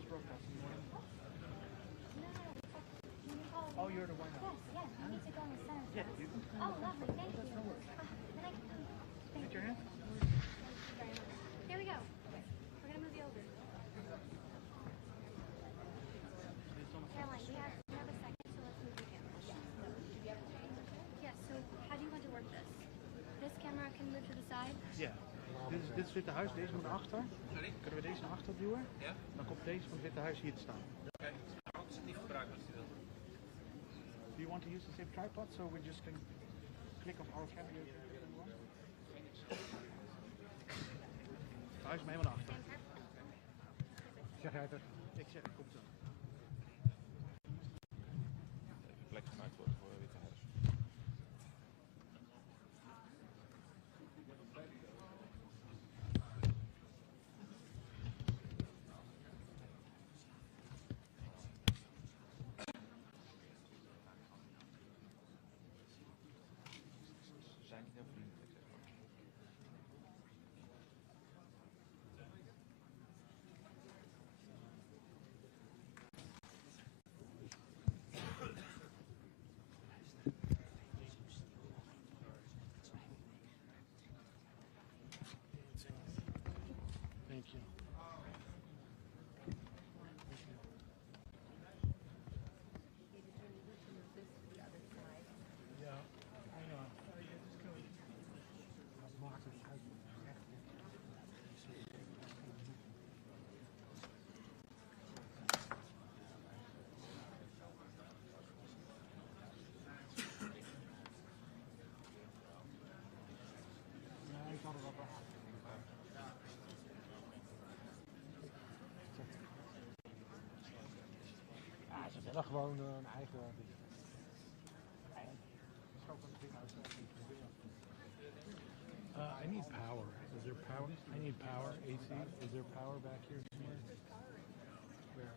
was broadcasting. No. Can you call? Oh, you're the one. Yes, yes. You need to go in the center. Yeah, you can. Oh, lovely. Thank you. No worries. Then I can come. Thank Put you. your hand. Here we go. We're gonna move you over. Caroline, we have a second, so let's move the camera. Yes. So how do you want to work this? This camera can move to the side. Ja. Dit is Witte Huis, deze moet naar achter. Kunnen we deze naar achter duwen? Ja. Dan komt deze van het Witte Huis hier te staan. Kijk, het is niet gebruikt als je wil. Do you want to use the same tripod so we just can click off our camera? Huis maar helemaal naar achter. Zeg jij het? Ik zeg het, komt zo. Even plek gemaakt worden voor Witte Huis. Ze zijn niet heel vriendelijk, zeg maar. Thank you. Ja, I know. Dat maakt het uit. Ja, ik had er wel bij. Ja, ze willen gewoon een eigen. I need power. Is there power? I need power. AC. Is there power back here somewhere? Where?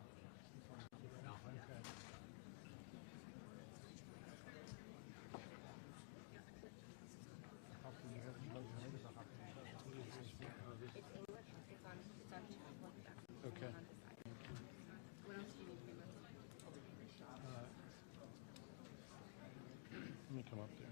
Okay. Okay. What else do you need to be with? Let me come up there.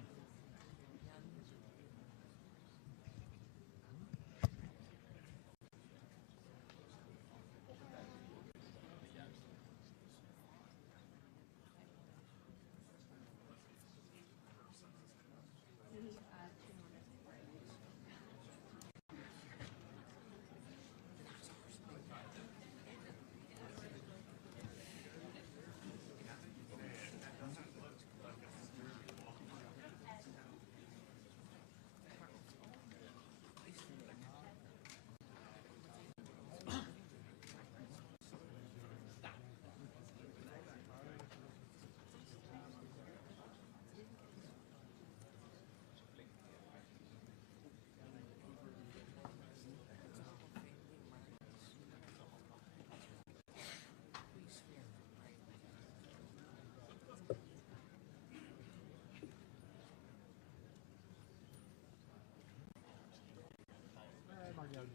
Maakt niet uit.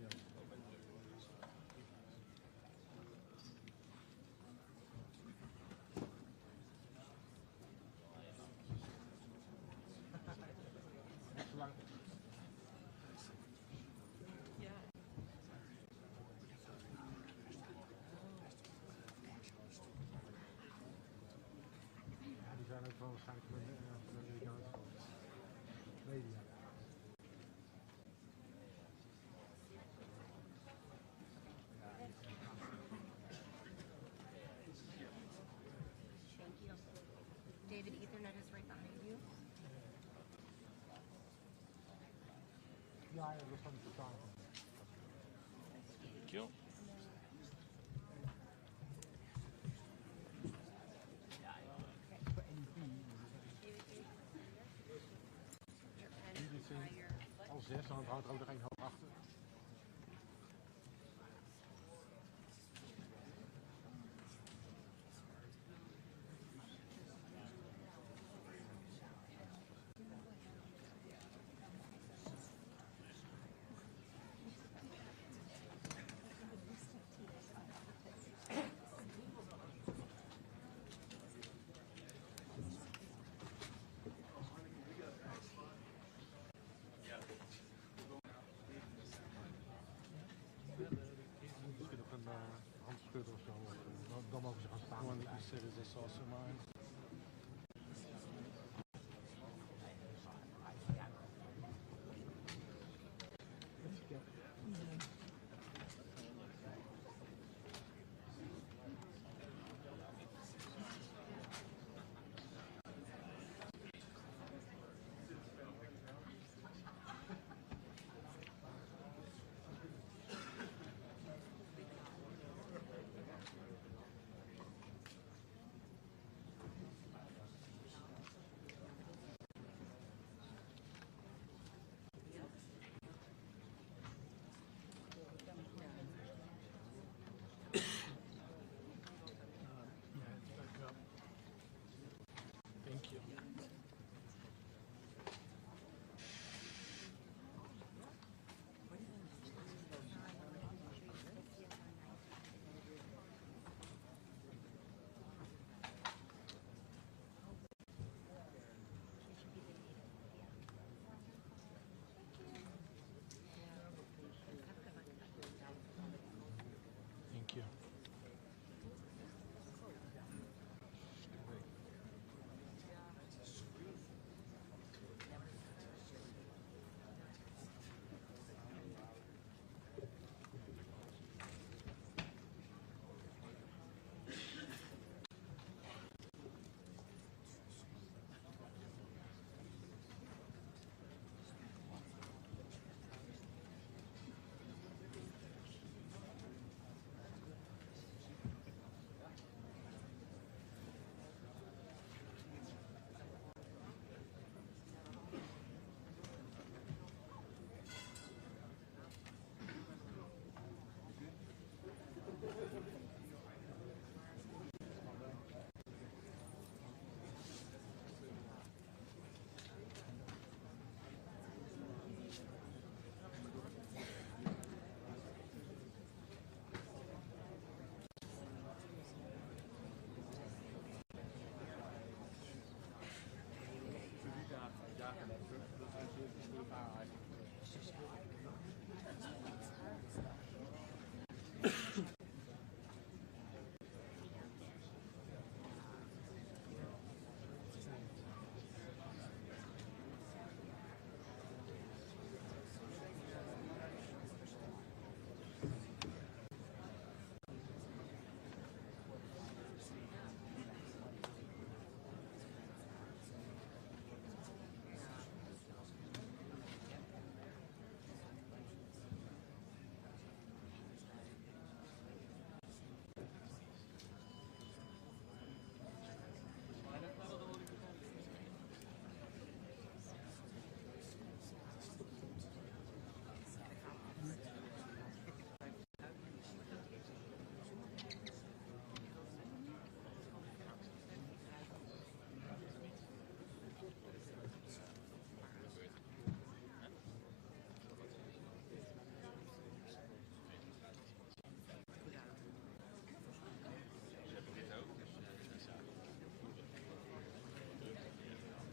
Net zo lang. Yeah. Ja, die zijn ook wel waarschijnlijk voor de Amerikaanse media. Thank you. David, Ethernet is right behind you. Ja, dat kan niet verstaan. Thank you. Your pen Dit by zijn your foot. al 6, dan houdt er ook nog één hoog achter. The one that you said is a salsa mine. Thank you. Thank you.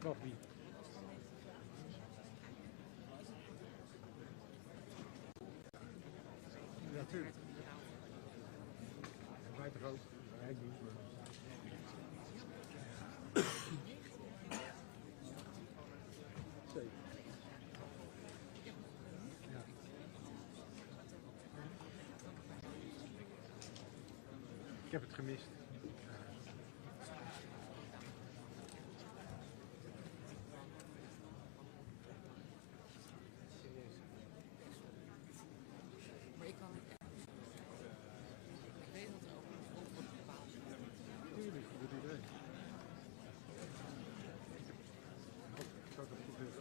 Coffee. Natuurlijk. Wij toch ook? Wij niet. Zeker. Ja. Ik heb het gemist. Maar ik kan het echt. Ik weet dat er ook een wordt bepaald. Tuurlijk, dat doet iedereen. Ik zou dat goed willen.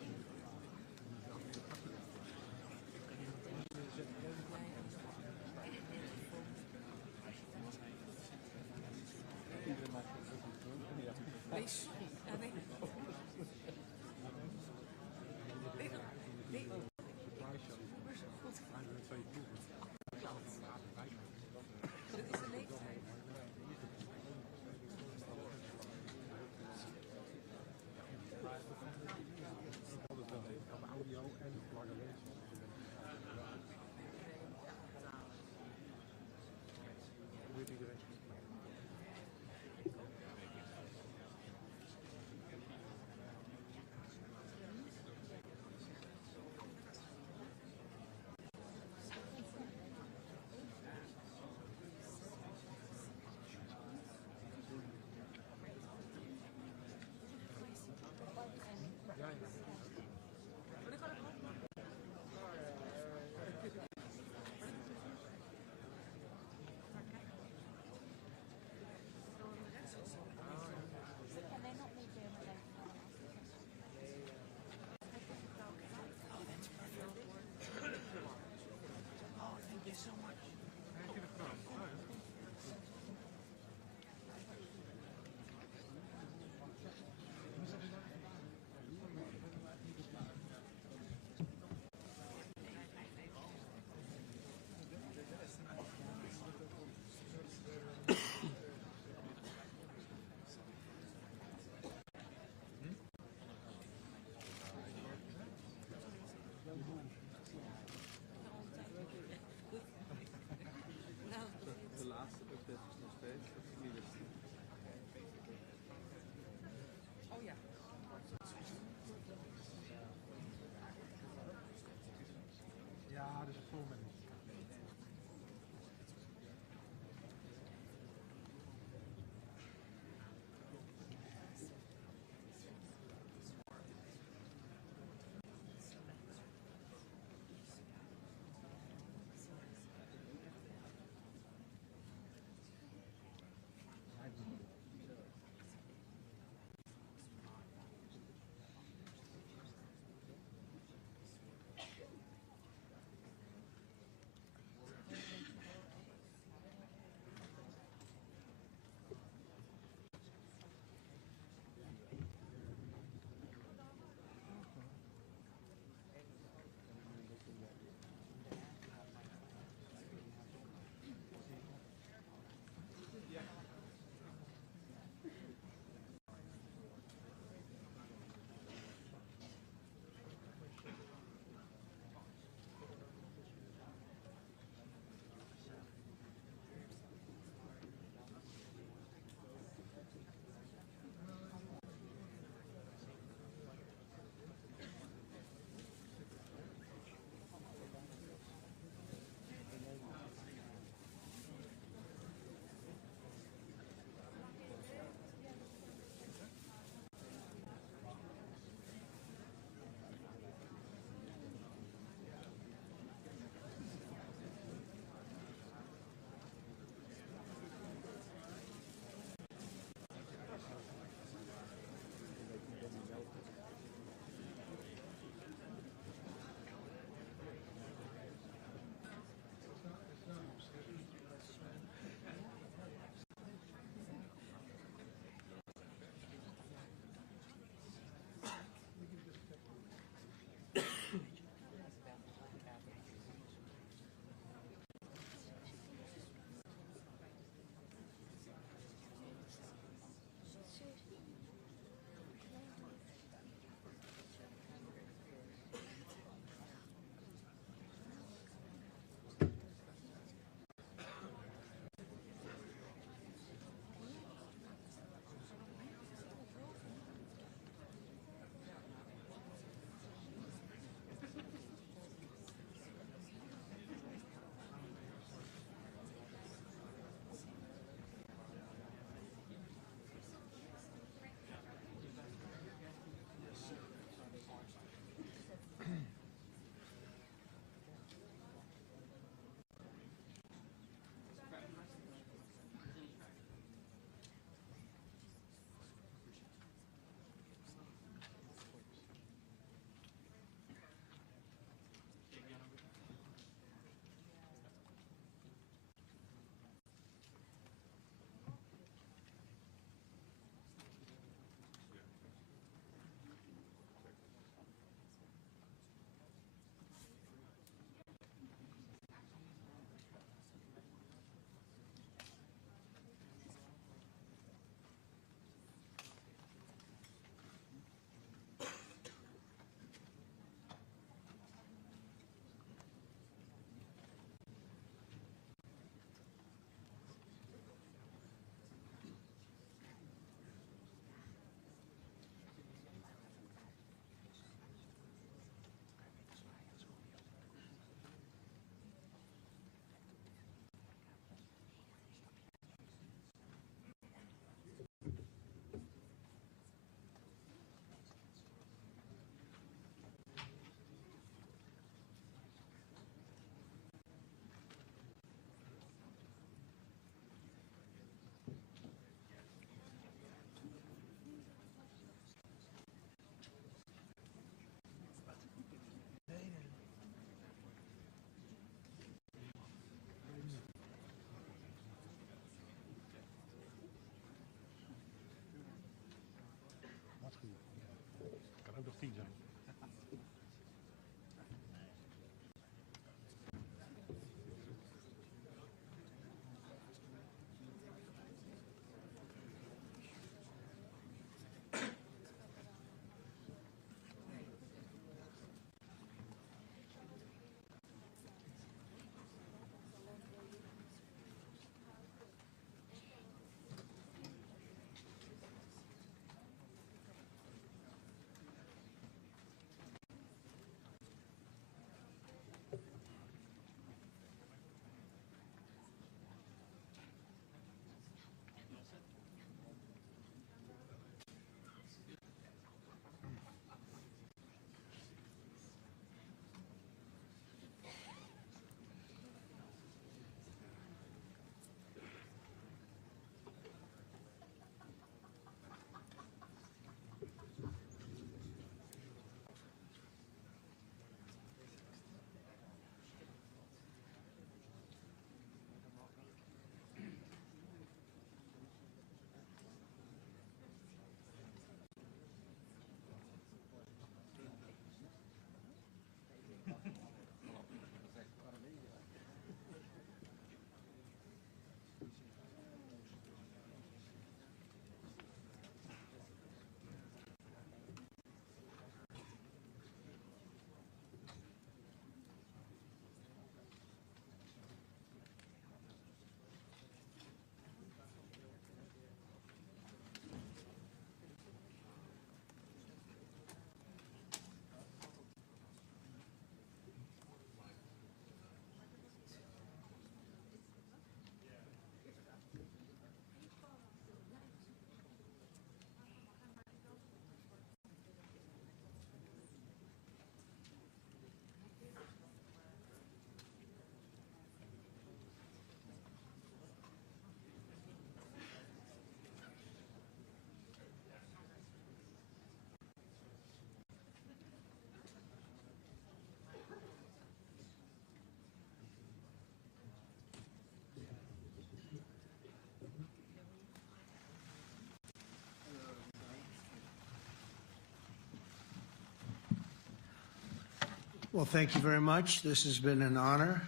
Well, thank you very much. This has been an honor.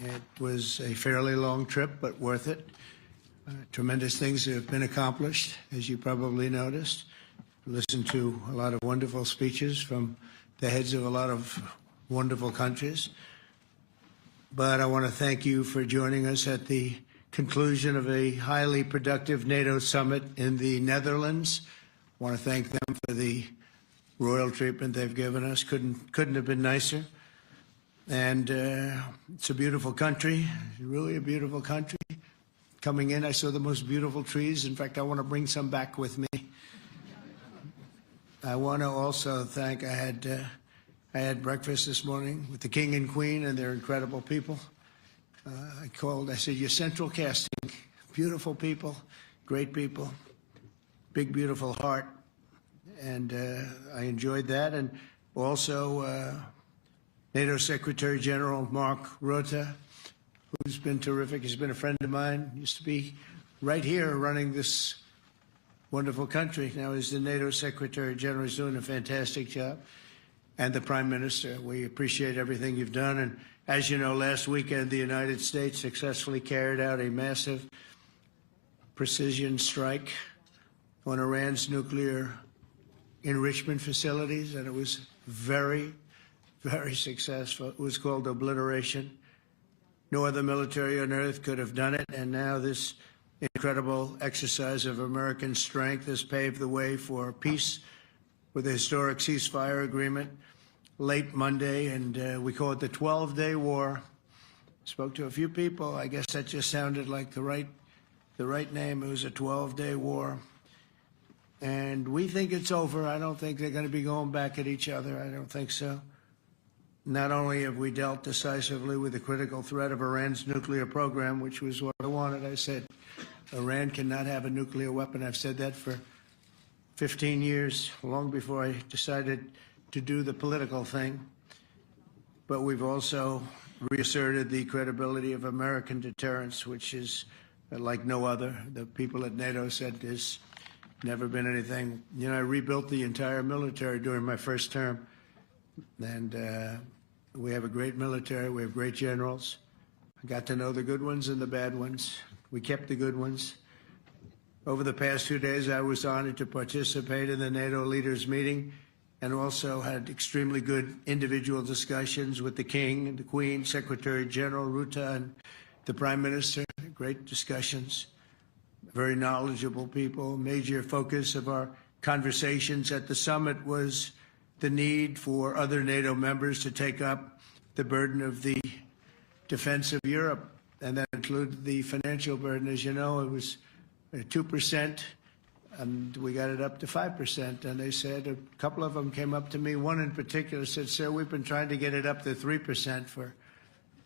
It was a fairly long trip, but worth it. Tremendous things have been accomplished, as you probably noticed. Listened to a lot of wonderful speeches from the heads of a lot of wonderful countries. But I want to thank you for joining us at the conclusion of a highly productive NATO summit in the Netherlands. I want to thank them for the royal treatment they've given us. Couldn't have been nicer. And it's a beautiful country, really a beautiful country. Coming in, I saw the most beautiful trees. In fact, I want to bring some back with me. I want to also thank, I had breakfast this morning with the King and Queen, and they're incredible people. I said, you're central casting. Beautiful people, great people, big, beautiful heart. And I enjoyed that. And also NATO Secretary General Mark Rutte, who's been terrific. He's been a friend of mine. Used to be right here running this wonderful country. Now he's the NATO Secretary General. He's doing a fantastic job. And the Prime Minister, we appreciate everything you've done. And as you know, last weekend, the United States successfully carried out a massive precision strike on Iran's nuclear enrichment facilities, and it was very, very successful. It was called obliteration. No other military on earth could have done it, and now this incredible exercise of American strength has paved the way for peace with a historic ceasefire agreement late Monday, and we call it the 12-day war. Spoke to a few people. I guess that just sounded like the right name. It was a 12-day war. And we think it's over. I don't think they're going to be going back at each other. I don't think so. Not only have we dealt decisively with the critical threat of Iran's nuclear program, which was what I wanted. I said, Iran cannot have a nuclear weapon. I've said that for 15 years, long before I decided to do the political thing. But we've also reasserted the credibility of American deterrence, which is like no other. The people at NATO said there's never been anything. You know, I rebuilt the entire military during my first term. And we have a great military. We have great generals. I got to know the good ones and the bad ones. We kept the good ones. Over the past 2 days, I was honored to participate in the NATO leaders meeting and also had extremely good individual discussions with the King and the Queen, Secretary General Rutte, and the Prime Minister. Great discussions. Very knowledgeable people. Major focus of our conversations at the summit was the need for other NATO members to take up the burden of the defense of Europe, and that included the financial burden. As you know, it was 2%, and we got it up to 5%. And they said, a couple of them came up to me. One in particular said, sir, we've been trying to get it up to 3% for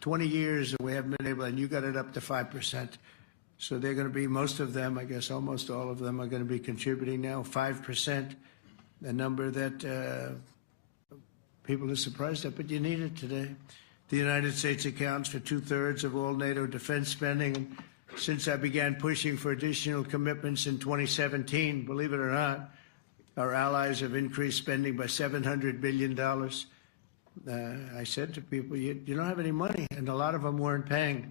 20 years, and we haven't been able, and you got it up to 5%. So they're going to be, most of them, I guess almost all of them, are going to be contributing now 5%, a number that people are surprised at, but you need it today. The United States accounts for 2/3 of all NATO defense spending. And since I began pushing for additional commitments in 2017, believe it or not, our allies have increased spending by $700 billion. I said to people, you don't have any money, and a lot of them weren't paying.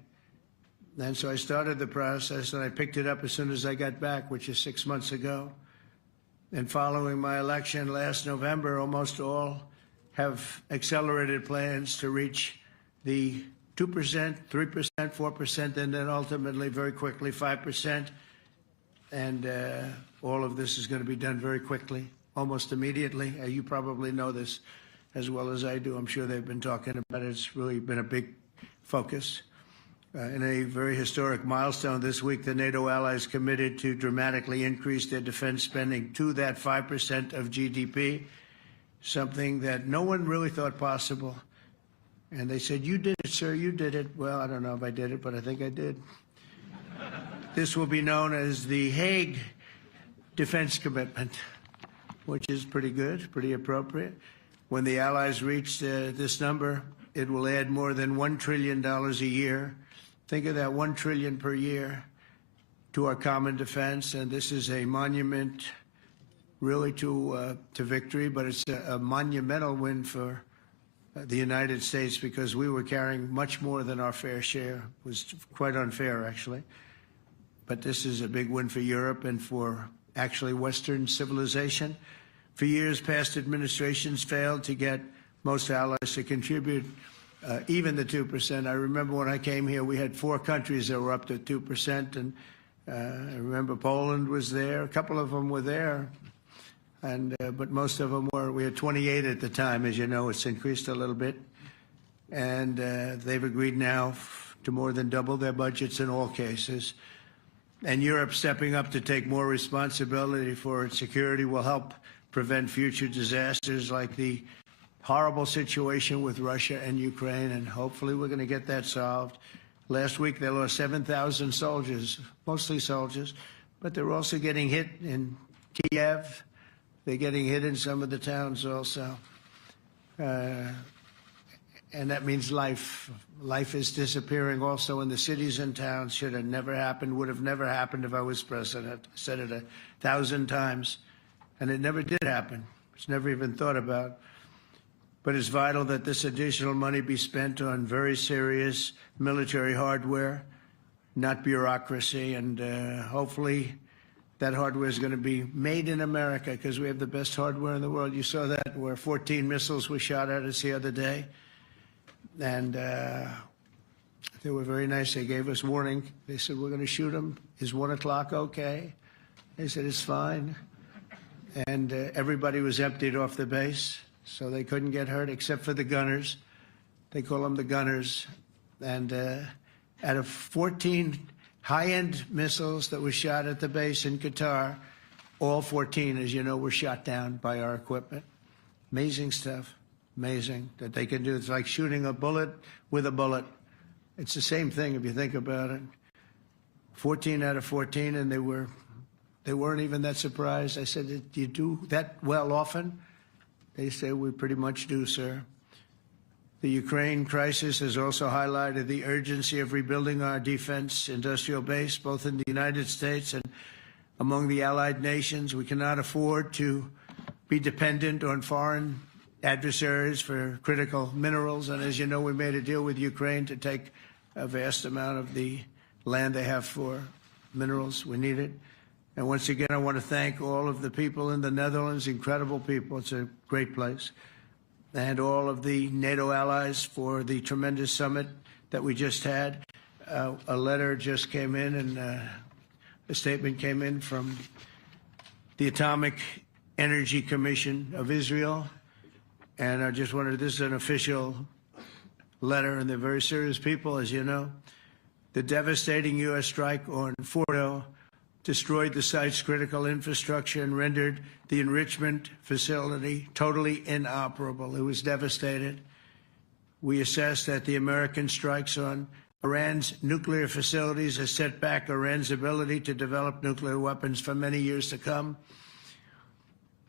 And so I started the process, and I picked it up as soon as I got back, which is 6 months ago. And following my election last November, almost all have accelerated plans to reach the 2%, 3%, 4%, and then ultimately, very quickly, 5%. And all of this is going to be done very quickly, almost immediately. You probably know this as well as I do. I'm sure they've been talking about it. It's really been a big focus. In a very historic milestone this week, the NATO allies committed to dramatically increase their defense spending to that 5% of GDP, something that no one really thought possible. And they said, you did it, sir, you did it. Well, I don't know if I did it, but I think I did. This will be known as the Hague Defense Commitment, which is pretty good, pretty appropriate. When the allies reach this number, it will add more than $1 trillion a year. Think of that, $1 trillion per year to our common defense. And this is a monument really to victory, but it's a monumental win for the United States because we were carrying much more than our fair share. It was quite unfair, actually. But this is a big win for Europe and for actually Western civilization. For years, past administrations failed to get most allies to contribute even the 2%. I remember when I came here, we had 4 countries that were up to 2%, and I remember Poland was there. A couple of them were there, and but most of them were. We had 28 at the time. As you know, it's increased a little bit, and they've agreed now to more than double their budgets in all cases. And Europe stepping up to take more responsibility for its security will help prevent future disasters like the horrible situation with Russia and Ukraine, and hopefully we're going to get that solved. Last week they lost 7,000 soldiers, mostly soldiers, but they're also getting hit in Kiev. They're getting hit in some of the towns also. And that means life. Life is disappearing also in the cities and towns. Should have never happened, would have never happened if I was president. I said it 1,000 times, and it never did happen. It's never even thought about. But it's vital that this additional money be spent on very serious military hardware, not bureaucracy, and hopefully that hardware is going to be made in America because we have the best hardware in the world. You saw that where 14 missiles were shot at us the other day. And they were very nice. They gave us warning. They said, we're going to shoot them. Is 1 o'clock okay? They said, it's fine. And everybody was emptied off the base, so they couldn't get hurt except for the gunners. They call them the gunners. And out of 14 high-end missiles that were shot at the base in Qatar, all 14, as you know, were shot down by our equipment. Amazing stuff. Amazing that they can do. It's like shooting a bullet with a bullet. It's the same thing if you think about it. 14 out of 14, and they weren't even that surprised. I said, do you do that well often? They say, we pretty much do, sir. The Ukraine crisis has also highlighted the urgency of rebuilding our defense industrial base, both in the United States and among the allied nations. We cannot afford to be dependent on foreign adversaries for critical minerals. And as you know, we made a deal with Ukraine to take a vast amount of the land they have for minerals. We need it. And once again, I want to thank all of the people in the Netherlands, incredible people. It's a great place. And all of the NATO allies for the tremendous summit that we just had. A letter just came in, and a statement came in from the Atomic Energy Commission of Israel. And I just wanted, this is an official letter, and they're very serious people, as you know. The devastating U.S. strike on Fordo destroyed the site's critical infrastructure and rendered the enrichment facility totally inoperable. It was devastated. We assess that the American strikes on Iran's nuclear facilities has set back Iran's ability to develop nuclear weapons for many years to come.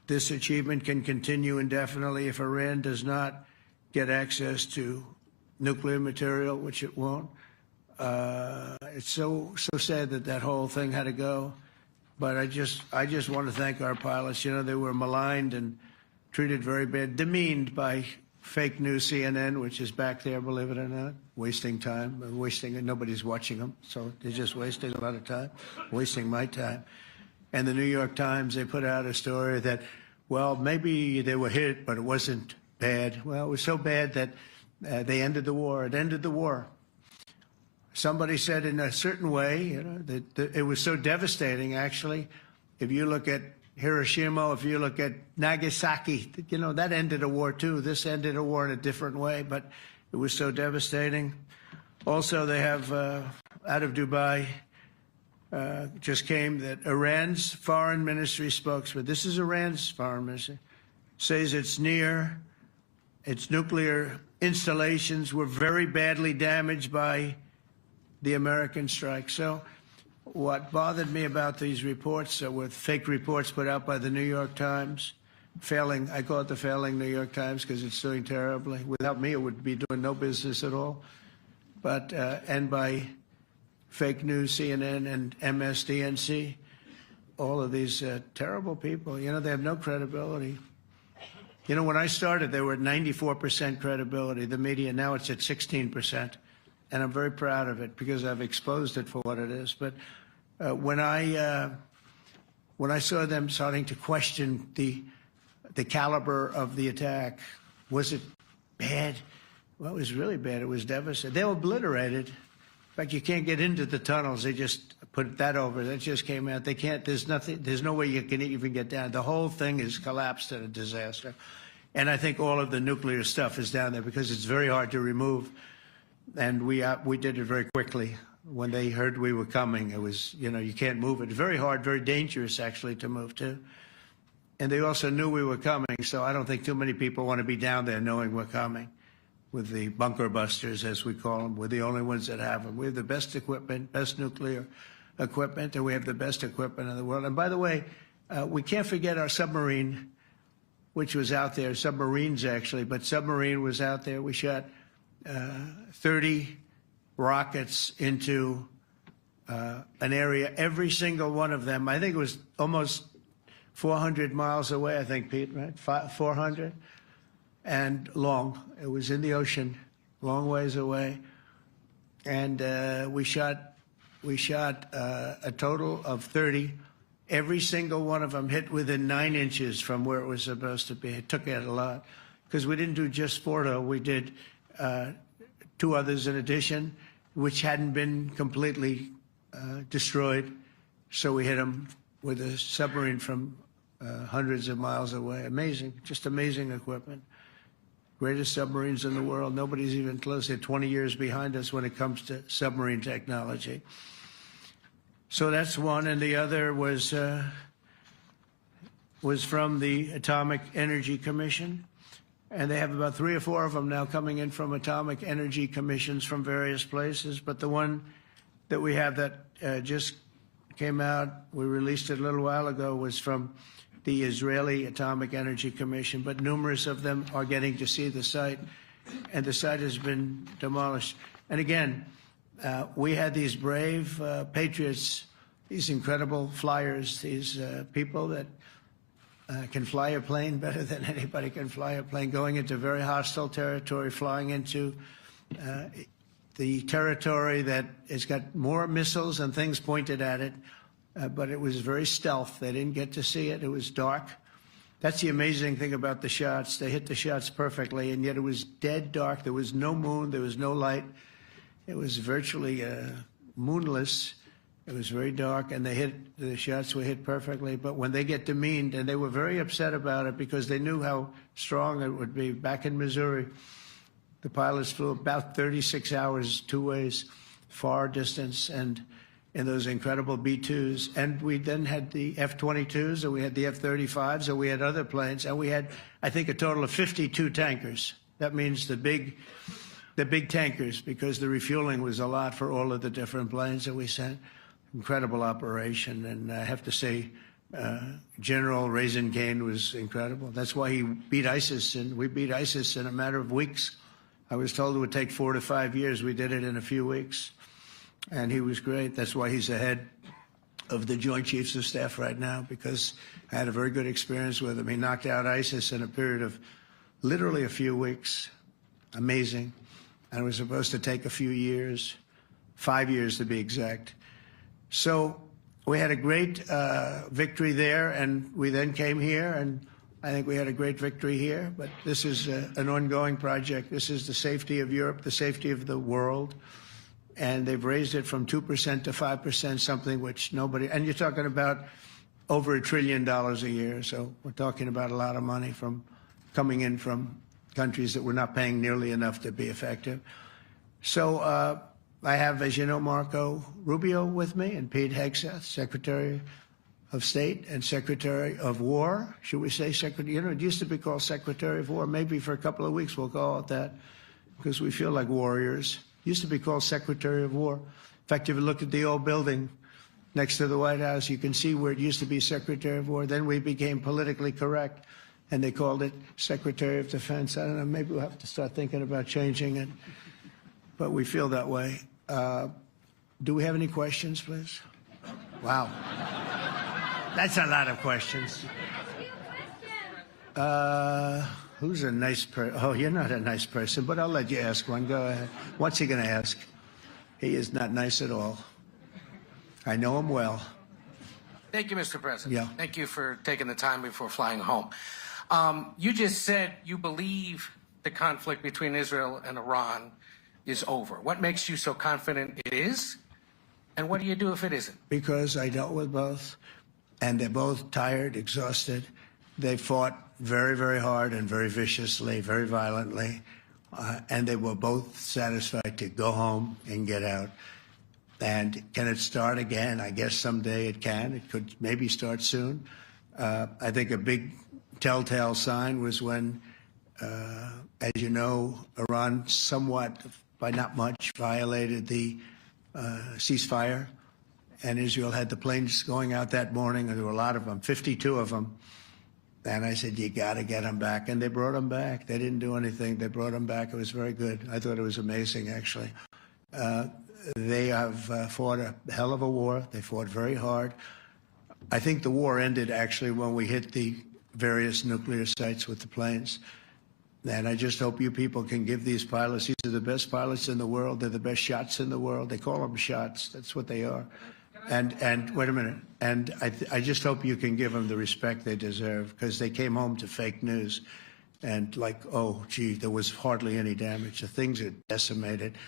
This achievement can continue indefinitely if Iran does not get access to nuclear material, which it won't. It's so sad that that whole thing had to go. But I just want to thank our pilots. You know, they were maligned and treated very bad, demeaned by fake news CNN, which is back there, believe it or not, wasting time, and nobody's watching them. So they're just wasting a lot of time, wasting my time. And the New York Times, they put out a story that, well, maybe they were hit, but it wasn't bad. Well, it was so bad that they ended the war. It ended the war. Somebody said in a certain way, you know, that it was so devastating, actually. If you look at Hiroshima, if you look at Nagasaki, you know, that ended a war too. This ended a war in a different way, but it was so devastating. Also, they have, out of Dubai, just came that Iran's foreign ministry spokesman, this is Iran's foreign ministry, says its nuclear installations were very badly damaged by the American strike. So what bothered me about these reports were fake reports put out by the New York Times, I call it the failing New York Times because it's doing terribly. Without me, it would be doing no business at all. But, and by fake news, CNN and MSDNC, all of these terrible people, you know, they have no credibility. You know, when I started, they were at 94% credibility, the media. Now it's at 16%. And I'm very proud of it because I've exposed it for what it is. But when I saw them starting to question the caliber of the attack, was it bad? Well, it was really bad. It was devastating. They were obliterated. In fact, you can't get into the tunnels. They just put that over. That just came out. They can't. There's nothing. There's no way you can even get down. The whole thing is collapsed in a disaster. And I think all of the nuclear stuff is down there because it's very hard to remove. And we did it very quickly. When they heard we were coming, it was, you know, you can't move it. Very hard, very dangerous, actually, to move to. And they also knew we were coming, so I don't think too many people want to be down there knowing we're coming with the bunker busters, as we call them. We're the only ones that have them. We have the best equipment, best nuclear equipment, and we have the best equipment in the world. And by the way, we can't forget our submarine, which was out there, submarines actually, but submarine was out there. We shot 30 rockets into an area, every single one of them. I think it was almost 400 miles away, I think, Pete, right? 400? And long. It was in the ocean, long ways away. And we shot a total of 30. Every single one of them hit within 9 inches from where it was supposed to be. It took out a lot because we didn't do just Fordo. We did 2 others in addition, which hadn't been completely destroyed. So we hit them with a submarine from hundreds of miles away. Amazing, just amazing equipment. Greatest submarines in the world. Nobody's even close. They're 20 years behind us when it comes to submarine technology. So that's one, and the other was from the Atomic Energy Commission, and they have about 3 or 4 of them now coming in from atomic energy commissions from various places. But the one that we have that just came out, we released it a little while ago, was from the Israeli Atomic Energy Commission, but numerous of them are getting to see the site, and the site has been demolished. And again, we had these brave patriots, these incredible flyers, these people that can fly a plane better than anybody can fly a plane, going into very hostile territory, flying into the territory that has got more missiles and things pointed at it, but it was very stealth. They didn't get to see it. It was dark. That's the amazing thing about the shots. They hit the shots perfectly, and yet it was dead dark. There was no moon. There was no light. It was virtually moonless. It was very dark, and the shots were hit perfectly. But when they get demeaned, and they were very upset about it because they knew how strong it would be. Back in Missouri, the pilots flew about 36 hours, 2 ways, far distance, and in those incredible B-2s. And we then had the F-22s, and we had the F-35s, and we had other planes, and we had, I think, a total of 52 tankers. That means the big tankers, because the refueling was a lot for all of the different planes that we sent. Incredible operation, and I have to say, General Raisin Cain was incredible. That's why he beat ISIS, and we beat ISIS in a matter of weeks. I was told it would take 4 to 5 years. We did it in a few weeks, and he was great. That's why he's the head of the Joint Chiefs of Staff right now, because I had a very good experience with him. He knocked out ISIS in a period of literally a few weeks. Amazing. And it was supposed to take a few years, 5 years to be exact. So we had a great victory there, and we then came here, and I think we had a great victory here. But this is an ongoing project. This is the safety of Europe, the safety of the world. And they've raised it from 2% to 5%, something which nobody, and you're talking about over $1 trillion a year. So we're talking about a lot of money coming in from countries that we're not paying nearly enough to be effective. So I have, as you know, Marco Rubio with me, and Pete Hegseth, Secretary of State and Secretary of War. Should we say Secretary? You know, it used to be called Secretary of War. Maybe for a couple of weeks we'll call it that, because we feel like warriors. It used to be called Secretary of War. In fact, if you look at the old building next to the White House, you can see where it used to be Secretary of War. Then we became politically correct, and they called it Secretary of Defense. I don't know, maybe we'll have to start thinking about changing it, but we feel that way. Do we have any questions, please? Wow. That's a lot of questions. Who's a nice person? Oh, you're not a nice person, but I'll let you ask one. Go ahead. What's he going to ask? He is not nice at all. I know him well. Thank you, Mr. President. Yeah. Thank you for taking the time before flying home. You just said you believe the conflict between Israel and Iran is over. What makes you so confident it is? And what do you do if it isn't? Because I dealt with both, and they're both tired, exhausted. They fought very, very hard and very viciously, very violently, and they were both satisfied to go home and get out. And can it start again? I guess someday it can. It could maybe start soon. I think a big telltale sign was when, as you know, Iran somewhat, by not much, violated the ceasefire, and Israel had the planes going out that morning, and there were a lot of them, 52 of them. And I said, you got to get them back. And they brought them back. They didn't do anything. They brought them back. It was very good. I thought it was amazing, actually. They have fought a hell of a war. They fought very hard. I think the war ended, actually, when we hit the various nuclear sites with the planes. And I just hope you people can give these pilots, these are the best pilots in the world. They're the best shots in the world. They call them shots. That's what they are. And wait a minute. And I just hope you can give them the respect they deserve, because they came home to fake news. And like, oh, gee, there was hardly any damage. The things are decimated.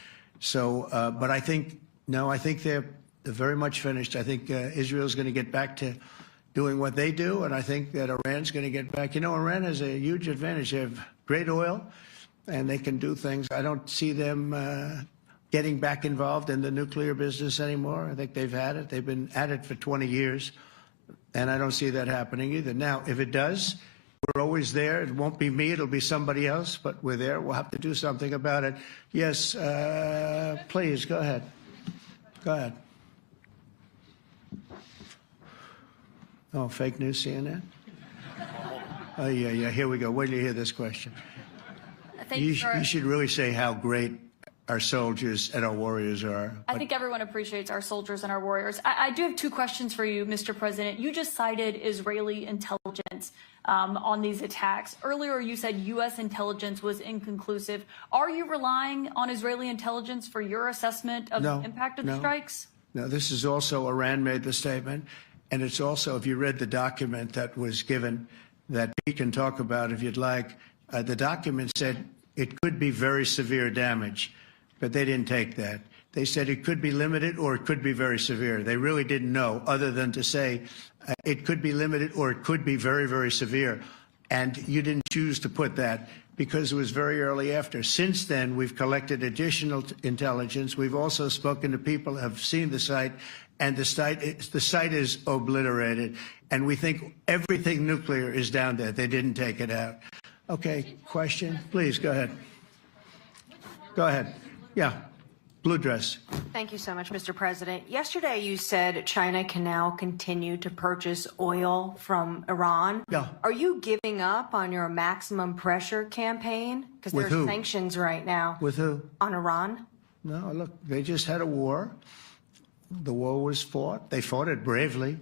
So, but I think, no, I think they're very much finished. I think Israel's going to get back to doing what they do. And I think that Iran's going to get back. You know, Iran has a huge advantage. They have great oil, and they can do things. I don't see them getting back involved in the nuclear business anymore. I think they've had it. They've been at it for 20 years, and I don't see that happening either. Now, if it does, we're always there. It won't be me. It'll be somebody else, but we're there. We'll have to do something about it. Yes, please, go ahead. Go ahead. Oh, fake news, CNN? Oh, yeah, here we go. Wait till you hear this question. You should really say how great our soldiers and our warriors are. I think everyone appreciates our soldiers and our warriors. I do have two questions for you, Mr. President. You just cited Israeli intelligence on these attacks. Earlier, you said U.S. intelligence was inconclusive. Are you relying on Israeli intelligence for your assessment of the impact of the strikes? No, this is also, Iran made the statement, and it's also, if you read the document that was given, that Pete can talk about if you'd like, the document said it could be very severe damage. But they didn't take that. They said it could be limited or it could be very severe. They really didn't know, other than to say it could be limited or it could be very, very severe. And you didn't choose to put that because it was very early after. Since then, we've collected additional intelligence. We've also spoken to people who have seen the site, and the site is obliterated. And we think everything nuclear is down there. They didn't take it out. Okay, question? Please, go ahead. Go ahead. Yeah, blue dress. Thank you so much, Mr. President. Yesterday, you said China can now continue to purchase oil from Iran. Yeah. Are you giving up on your maximum pressure campaign? Because there are sanctions right now. With who? On Iran. No, look, they just had a war. The war was fought. They fought it bravely.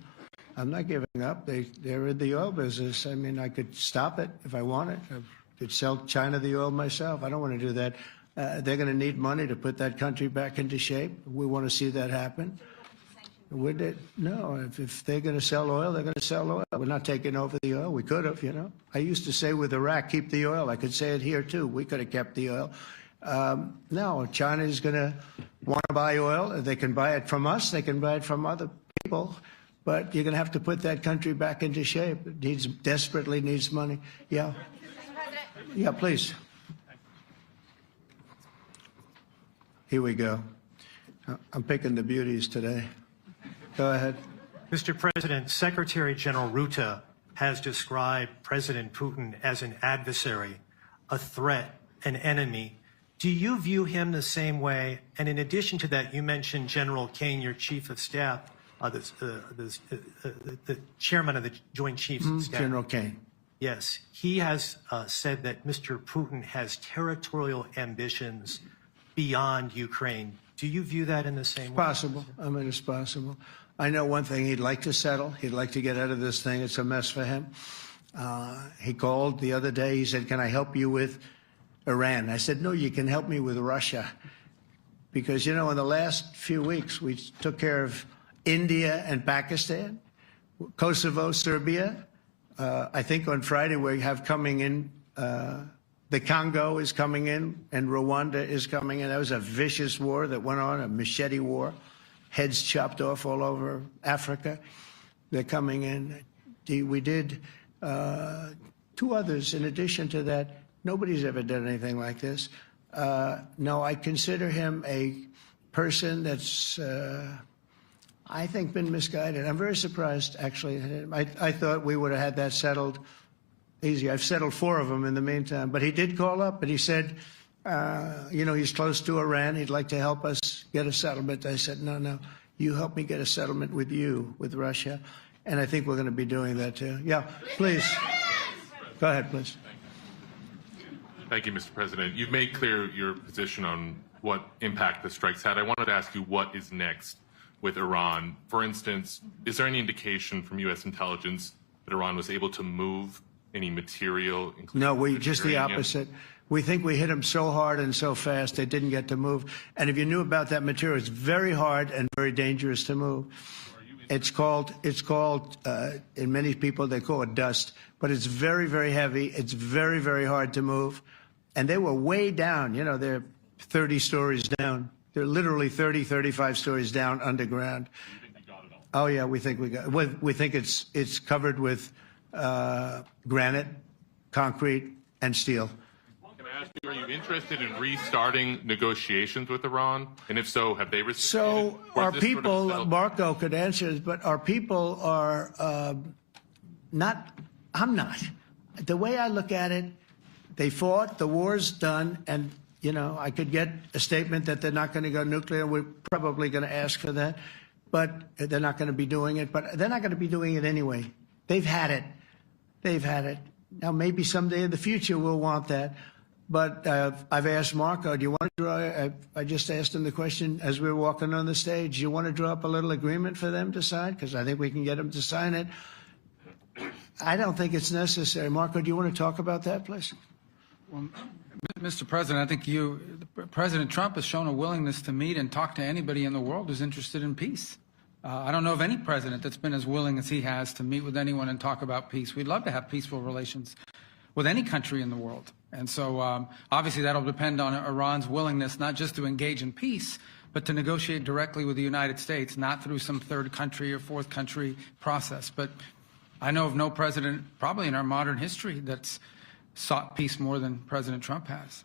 I'm not giving up. They're in the oil business. I mean, I could stop it if I wanted. I could sell China the oil myself. I don't want to do that. They're going to need money to put that country back into shape. We want to see that happen. Would it? No, if they're going to sell oil, they're going to sell oil. We're not taking over the oil. We could have, you know. I used to say with Iraq, keep the oil. I could say it here, too. We could have kept the oil. No, China is going to want to buy oil. They can buy it from us. They can buy it from other people. But you're going to have to put that country back into shape. It desperately needs money. Yeah. Yeah, please. Here we go. I'm picking the beauties today. Go ahead. Mr. President, Secretary General Rutte has described President Putin as an adversary, a threat, an enemy. Do you view him the same way? And in addition to that, you mentioned General Kane, your chief of staff, the chairman of the Joint Chiefs of Staff. General Kane. Yes. He has said that Mr. Putin has territorial ambitions beyond Ukraine. Do you view that in the same way? Possible. I mean, it's possible. I know one thing. He'd like to settle. He'd like to get out of this thing. It's a mess for him. He called the other day. He said, "Can I help you with Iran?" I said, "No, you can help me with Russia." Because, you know, in the last few weeks, we took care of India and Pakistan, Kosovo, Serbia. I think on Friday we have coming in, the Congo is coming in, and Rwanda is coming in. That was a vicious war that went on, a machete war, heads chopped off all over Africa. They're coming in. We did 2 others in addition to that. Nobody's ever done anything like this. No, I consider him a person that's, I think, been misguided. I'm very surprised, actually. I thought we would have had that settled easy. I've settled 4 of them in the meantime. But he did call up, and he said, you know, he's close to Iran. He'd like to help us get a settlement. I said, no, you help me get a settlement with you, with Russia. And I think we're going to be doing that, too. Yeah, please. Go ahead, please. Thank you, Mr. President. You've made clear your position on what impact the strikes had. I wanted to ask you what is next with Iran. For instance, is there any indication from U.S. intelligence that Iran was able to move any material? No, just the opposite. We think we hit them so hard and so fast they didn't get to move. And if you knew about that material, it's very hard and very dangerous to move. It's called, in many people, they call it dust, but it's very, very heavy. It's very, very hard to move. And they were way down. You know, they're 30 stories down. They're literally 30, 35 stories down underground. You think you got it all? Oh, yeah, we think we got it. We think it's covered with granite, concrete, and steel. Can I ask you, are you interested in restarting negotiations with Iran? And if so, have they received? So our people, Marco could answer this, but our people are not, I'm not. The way I look at it, they fought, the war's done, and, you know, I could get a statement that they're not going to go nuclear. We're probably going to ask for that, but they're not going to be doing it. But they're not going to be doing it anyway. They've had it. They've had it. Now, maybe someday in the future we'll want that. But I've asked Marco, do you want to draw, I just asked him the question as we were walking on the stage, do you want to draw up a little agreement for them to sign? Because I think we can get them to sign it. I don't think it's necessary. Marco, do you want to talk about that, please? Well, Mr. President, I think President Trump has shown a willingness to meet and talk to anybody in the world who's interested in peace. I don't know of any president that's been as willing as he has to meet with anyone and talk about peace. We'd love to have peaceful relations with any country in the world. And so obviously that'll depend on Iran's willingness not just to engage in peace, but to negotiate directly with the United States, not through some third country or fourth country process. But I know of no president, probably in our modern history, that's sought peace more than President Trump has.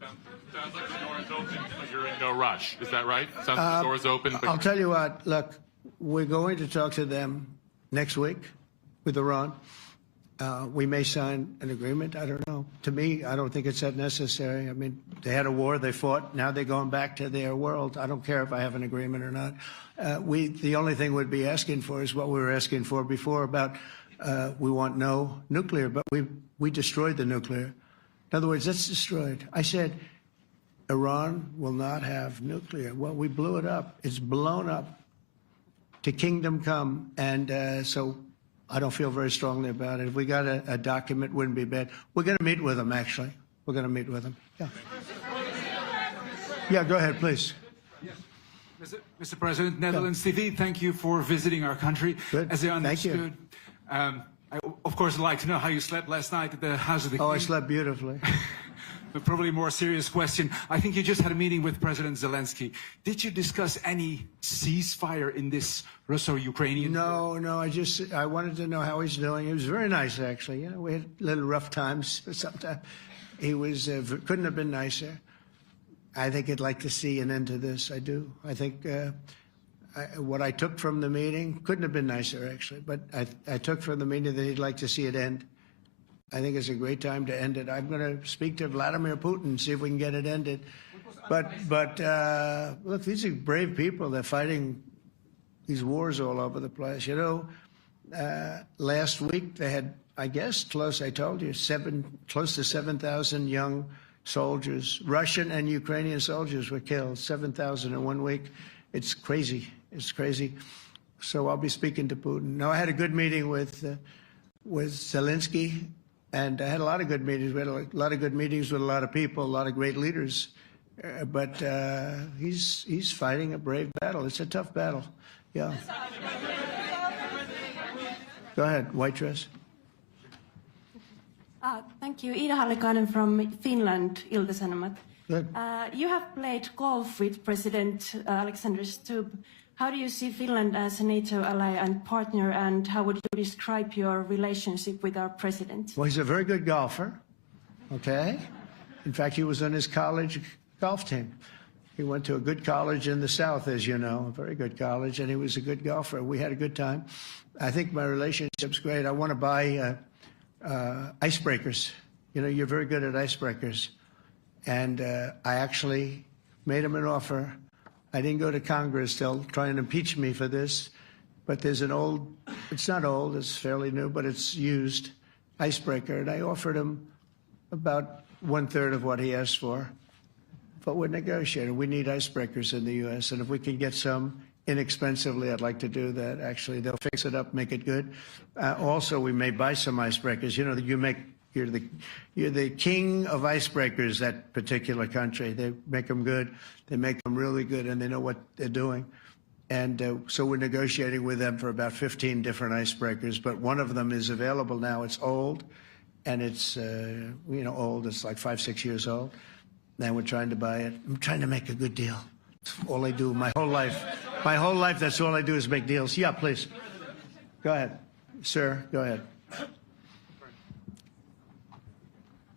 Sounds like the door is open, but you're in no rush. Is that right? Sounds like the door is open. But I'll tell you what, look, we're going to talk to them next week with Iran. We may sign an agreement. I don't know. To me, I don't think it's that necessary. I mean, they had a war, they fought. Now they're going back to their world. I don't care if I have an agreement or not. The only thing we'd be asking for is what we were asking for before about we want no nuclear, but we destroyed the nuclear. In other words, that's destroyed. I said Iran will not have nuclear. Well, we blew it up. It's blown up to kingdom come. And so I don't feel very strongly about it. If we got a document, wouldn't be bad. We're going to meet with them, actually. We're going to meet with them. Yeah. Yeah, go ahead, please. Yes. Mr. President, Netherlands TV, thank you for visiting our country. Good. As I understood, thank you. I, of course, would like to know how you slept last night at the House of the King. Oh, I slept beautifully. But probably a more serious question. I think you just had a meeting with President Zelensky. Did you discuss any ceasefire in this Russo-Ukrainian? No. I wanted to know how he's doing. He was very nice, actually. You know, we had little rough times sometimes. He was couldn't have been nicer. I think he'd like to see an end to this. I do. I think what I took from the meeting couldn't have been nicer, actually. But I took from the meeting that he'd like to see it end. I think it's a great time to end it. I'm going to speak to Vladimir Putin and see if we can get it ended. But look, these are brave people. They're fighting these wars all over the place. You know, last week they had, I guess, I told you, close to 7,000 young soldiers, Russian and Ukrainian soldiers were killed, 7,000 in 1 week. It's crazy. It's crazy. So I'll be speaking to Putin. No, I had a good meeting with with Zelensky, and I had a lot of good meetings. We had a lot of good meetings with a lot of people, a lot of great leaders. But he's fighting a brave battle. It's a tough battle. Yeah. Go ahead, white dress. Thank you. Ida Hallikainen from Finland, Ilta-Sanomat. Good. You have played golf with President Alexander Stubb. How do you see Finland as a NATO ally and partner, and how would you describe your relationship with our president? Well, he's a very good golfer, okay? In fact, he was on his college golf team. He went to a good college in the South, as you know, a very good college, and he was a good golfer. We had a good time. I think my relationship's great. I want to buy icebreakers. You know, you're very good at icebreakers. And I actually made him an offer. I didn't go to Congress. They'll try and impeach me for this. But there's an old, it's not old, it's fairly new, but it's used icebreaker. And I offered him about 1/3 of what he asked for. But we're negotiating. We need icebreakers in the U.S. And if we can get some inexpensively, I'd like to do that. Actually, they'll fix it up, make it good. Also, we may buy some icebreakers. You know, you're the king of icebreakers, that particular country. They make them good. They make them really good, and they know what they're doing. And so we're negotiating with them for about 15 different icebreakers. But one of them is available now. It's old, and it's, you know, old. It's like 5, 6 years old. And we're trying to buy it. I'm trying to make a good deal. That's all I do my whole life. My whole life, that's all I do is make deals. Yeah, please. Go ahead. Sir, go ahead.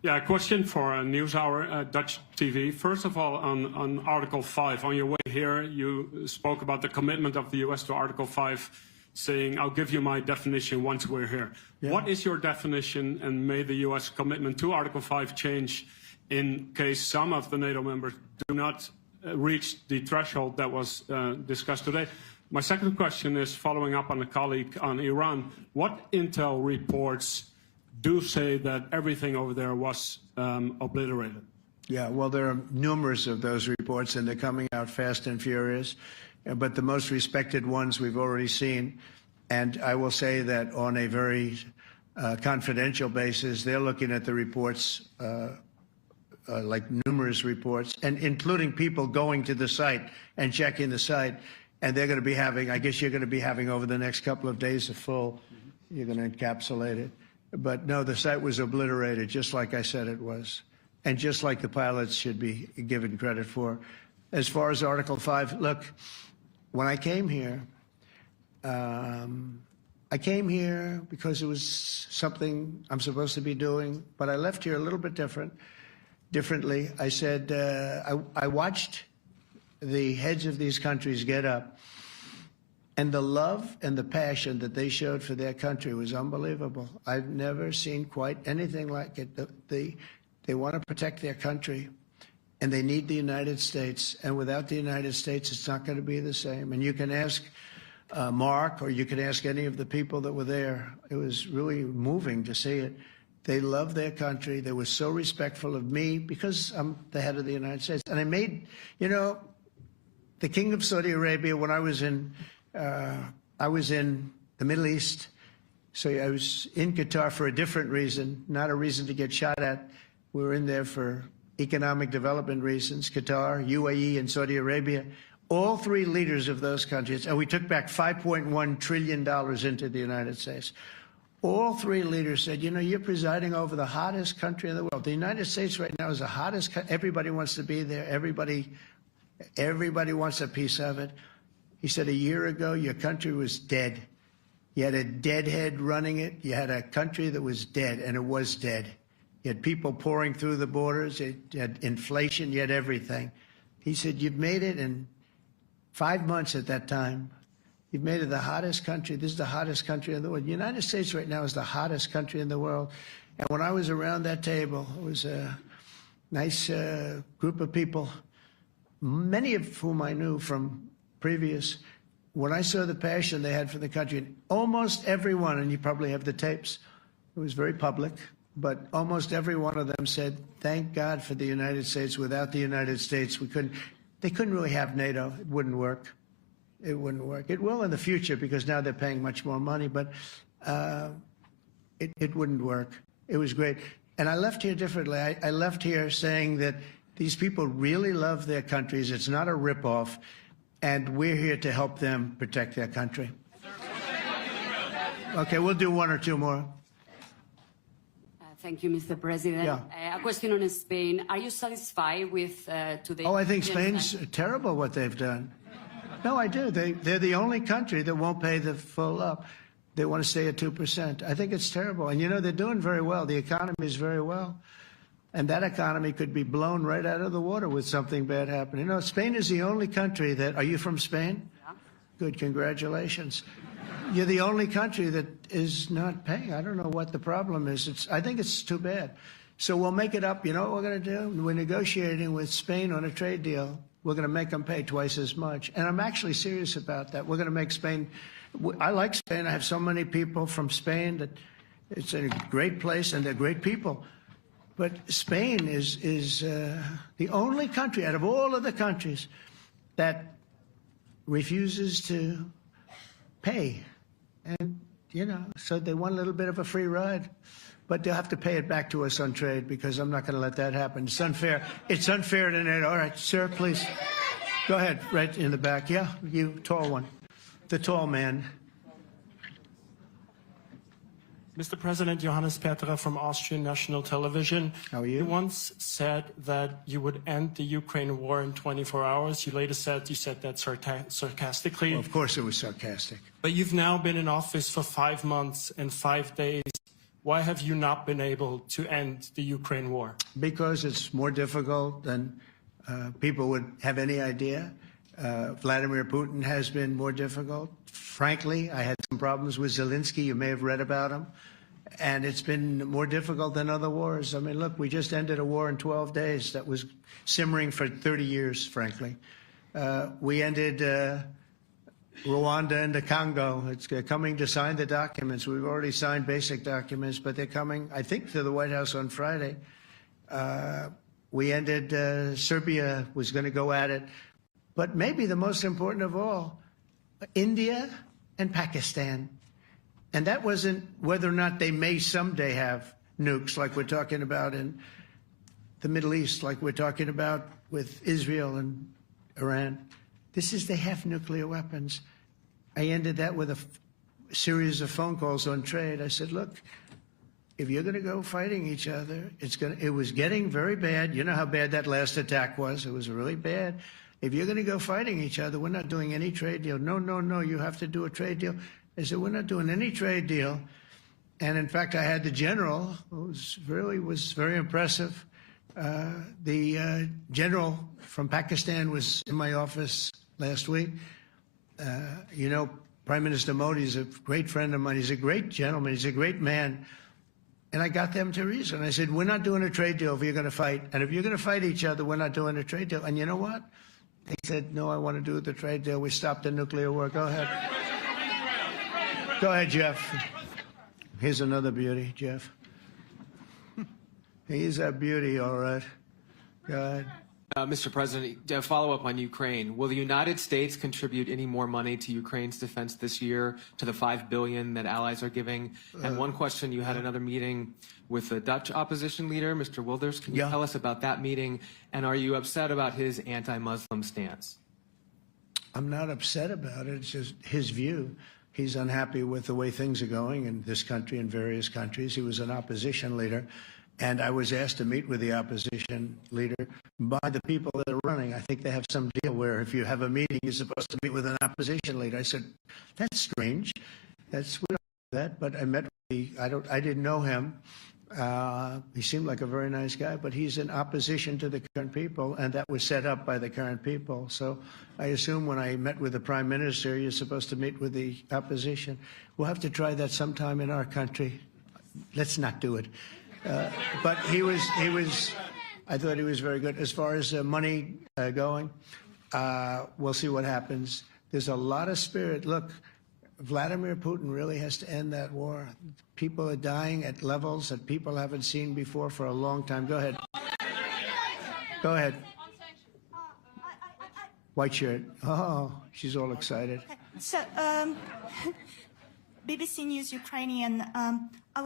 Yeah, a question for NewsHour, Dutch TV. First of all, on Article 5, on your way here, you spoke about the commitment of the U.S. to Article 5, saying, I'll give you my definition once we're here. Yeah. What is your definition, and may the U.S. commitment to Article 5 change in case some of the NATO members do not reach the threshold that was discussed today? My second question is following up on a colleague on Iran. What intel reports do say that everything over there was obliterated? Yeah, well, there are numerous of those reports, and they're coming out fast and furious. But the most respected ones we've already seen. And I will say that on a very confidential basis, they're looking at the reports, like numerous reports, and including people going to the site and checking the site. And they're going to be having, I guess you're going to be having over the next couple of days a full, you're going to encapsulate it. But no, the site was obliterated, just like I said it was, and just like the pilots should be given credit for. As far as Article 5, look, when I came here because it was something I'm supposed to be doing, but I left here a little bit differently. I said, I watched the heads of these countries get up, and the love and the passion that they showed for their country was unbelievable. I've never seen quite anything like it. They want to protect their country, and they need the United States. And without the United States, it's not going to be the same. And you can ask Mark, or you can ask any of the people that were there. It was really moving to see it. They love their country. They were so respectful of me because I'm the head of the United States. And I made, you know, the King of Saudi Arabia, when I was in the Middle East, so I was in Qatar for a different reason, not a reason to get shot at. We were in there for economic development reasons, Qatar, UAE, and Saudi Arabia. All three leaders of those countries, and we took back $5.1 trillion into the United States. All three leaders said, you know, you're presiding over the hottest country in the world. The United States right now is the hottest. Everybody wants to be there. Everybody wants a piece of it. He said, a year ago, your country was dead. You had a deadhead running it. You had a country that was dead, and it was dead. You had people pouring through the borders. You had inflation. You had everything. He said, you've made it in 5 months at that time. You've made it the hottest country. This is the hottest country in the world. The United States right now is the hottest country in the world. And when I was around that table, it was a nice group of people, many of whom I knew from previous. When I saw the passion they had for the country, and almost everyone, and you probably have the tapes, it was very public, but almost every one of them said, thank God for the United States. Without the United States, they couldn't really have NATO. It wouldn't work. It wouldn't work. It will in the future because now they're paying much more money. But it wouldn't work. It was great. And I left here differently. I left here saying that these people really love their countries. It's not a ripoff. And we're here to help them protect their country. Okay, we'll do one or two more. Thank you, Mr. President. Yeah. A question on Spain. Are you satisfied with today? Oh, I think Spain's terrible what they've done. No, I do. They're the only country that won't pay the full up. They want to stay at 2%. I think it's terrible. And, you know, they're doing very well. The economy is very well. And that economy could be blown right out of the water with something bad happening. You know, Spain is the only country that... Are you from Spain? Yeah. Good, congratulations. You're the only country that is not paying. I don't know what the problem is. I think it's too bad. So we'll make it up. You know what we're going to do? We're negotiating with Spain on a trade deal. We're going to make them pay twice as much. And I'm actually serious about that. We're going to make Spain... I like Spain. I have so many people from Spain that it's a great place and they're great people. But Spain is the only country out of all of the countries that refuses to pay. And, you know, so they want a little bit of a free ride. But they'll have to pay it back to us on trade because I'm not going to let that happen. It's unfair. It's unfair to NATO. All right, sir, please. Go ahead, right in the back. Yeah, you, tall one. The tall man. Mr. President, Johannes Petra from Austrian National Television. How are you? You once said that you would end the Ukraine war in 24 hours. You later said that sarcastically. Well, of course it was sarcastic. But you've now been in office for 5 months and 5 days. Why have you not been able to end the Ukraine war? Because it's more difficult than people would have any idea. Vladimir Putin has been more difficult. Frankly, I had some problems with Zelensky. You may have read about him. And it's been more difficult than other wars. I mean, look, we just ended a war in 12 days that was simmering for 30 years, frankly. We ended Rwanda and the Congo. It's coming to sign the documents. We've already signed basic documents, but they're coming, I think, to the White House on Friday. We ended Serbia was going to go at it. But maybe the most important of all, India and Pakistan. And that wasn't whether or not they may someday have nukes like we're talking about in the Middle East, like we're talking about with Israel and Iran. This is they have nuclear weapons. I ended that with a series of phone calls on trade. I said, look, if you're going to go fighting each other, it was getting very bad. You know how bad that last attack was. It was really bad. If you're going to go fighting each other, we're not doing any trade deal. No, you have to do a trade deal. I said, we're not doing any trade deal. And in fact, I had the general, who was very impressive. The general from Pakistan was in my office last week. You know, Prime Minister Modi is a great friend of mine. He's a great gentleman. He's a great man. And I got them to reason. I said, we're not doing a trade deal if you're going to fight. And if you're going to fight each other, we're not doing a trade deal. And you know what? They said, no, I want to do the trade deal. We stopped the nuclear war. Go ahead. Go ahead, Jeff. Here's another beauty, Jeff. He's a beauty, all right. Go ahead. Mr. President, to follow up on Ukraine, will the United States contribute any more money to Ukraine's defense this year to the $5 billion that allies are giving? And one question, you had another meeting with the Dutch opposition leader, Mr. Wilders. Can you tell us about that meeting? And are you upset about his anti-Muslim stance? I'm not upset about it. It's just his view. He's unhappy with the way things are going in this country and various countries. He was an opposition leader. And I was asked to meet with the opposition leader by the people that are running. I think they have some deal where if you have a meeting, you're supposed to meet with an opposition leader. I said, that's strange. We don't do that. But I met with I didn't know him. He seemed like a very nice guy, but he's in opposition to the current people, and that was set up by the current people. So I assume when I met with the Prime Minister, you're supposed to meet with the opposition. We'll have to try that sometime in our country. Let's not do it. But I thought he was very good. As far as money going, we'll see what happens. There's a lot of spirit. Look, Vladimir Putin really has to end that war. People are dying at levels that people haven't seen before for a long time. Go ahead. Go ahead. White shirt. Oh, she's all excited. So, BBC News Ukrainian.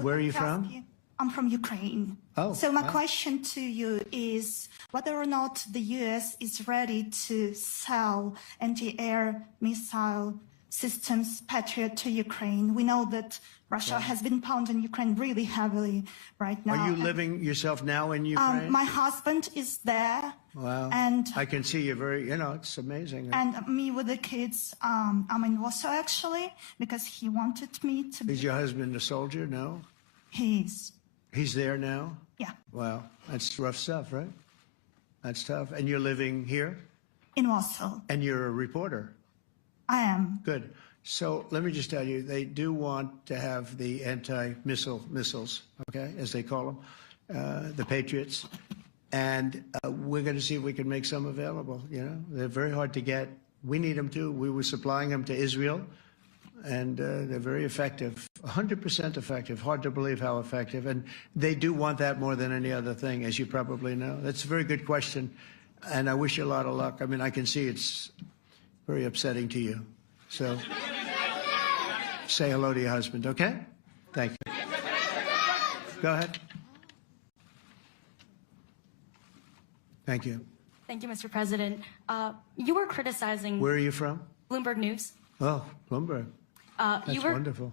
Where are you from? I'm from Ukraine. Oh, so my wow. question to you is whether or not the U.S. is ready to sell anti-air missile systems Patriot to Ukraine. We know that Russia has been pounding Ukraine really heavily right now. Are you living yourself now in Ukraine? My husband is there. Wow. And I can see you're very, it's amazing. And me with the kids, I'm in Warsaw actually, because he wanted me to be. Is your husband a soldier? No? He's. He's there now? Yeah. Wow. That's rough stuff, right? That's tough. And you're living here? In Warsaw. And you're a reporter? I am. Good. So let me just tell you, they do want to have the missiles, okay, as they call them, the Patriots. And we're going to see if we can make some available, They're very hard to get. We need them too. We were supplying them to Israel, and they're very effective, 100% effective. Hard to believe how effective. And they do want that more than any other thing, as you probably know. That's a very good question, and I wish you a lot of luck. I mean, I can see it's very upsetting to you. So say hello to your husband, okay? Thank you. Go ahead. Thank you. Thank you, Mr. President. You were criticizing... Where are you from? Bloomberg News. Oh, Bloomberg. That's wonderful.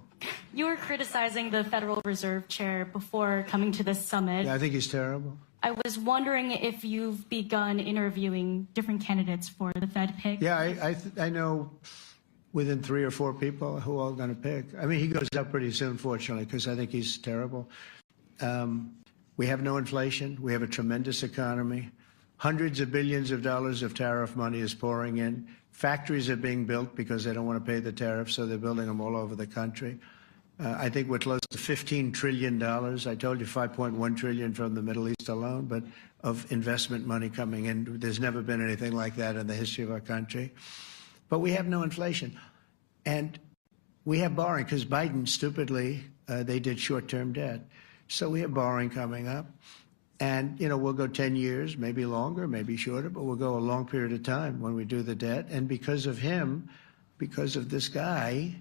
You were criticizing the Federal Reserve Chair before coming to this summit. Yeah, I think he's terrible. I was wondering if you've begun interviewing different candidates for the Fed pick. Yeah, I know within 3 or 4 people who are going to pick. I mean, he goes up pretty soon, fortunately, because I think he's terrible. We have no inflation. We have a tremendous economy. Hundreds of billions of dollars of tariff money is pouring in. Factories are being built because they don't want to pay the tariffs, so they're building them all over the country. I think we're close to $15 trillion. I told you $5.1 trillion from the Middle East alone, but of investment money coming in. There's never been anything like that in the history of our country. But we have no inflation. And we have borrowing because Biden, stupidly, they did short-term debt. So we have borrowing coming up. And, we'll go 10 years, maybe longer, maybe shorter, but we'll go a long period of time when we do the debt. And because of him, because of this guy,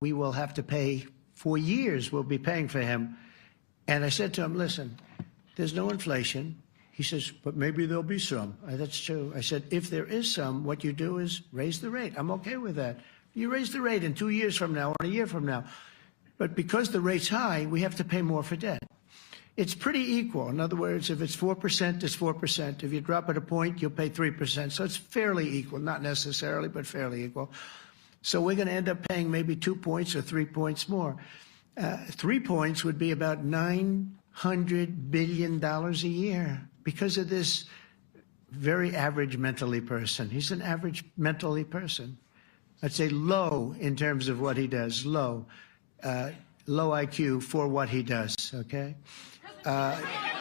we will have to pay for years. We'll be paying for him. And I said to him, listen, there's no inflation. He says, but maybe there'll be some. That's true. I said, if there is some, what you do is raise the rate. I'm okay with that. You raise the rate in 2 years from now or a year from now. But because the rate's high, we have to pay more for debt. It's pretty equal. In other words, if it's 4%, it's 4%. If you drop it a point, you'll pay 3%. So it's fairly equal, not necessarily, but fairly equal. So we're going to end up paying maybe 2 points or 3 points more. 3 points would be about $900 billion a year because of this very average mentally person. He's an average mentally person. I'd say low in terms of what he does, low. Low IQ for what he does, okay?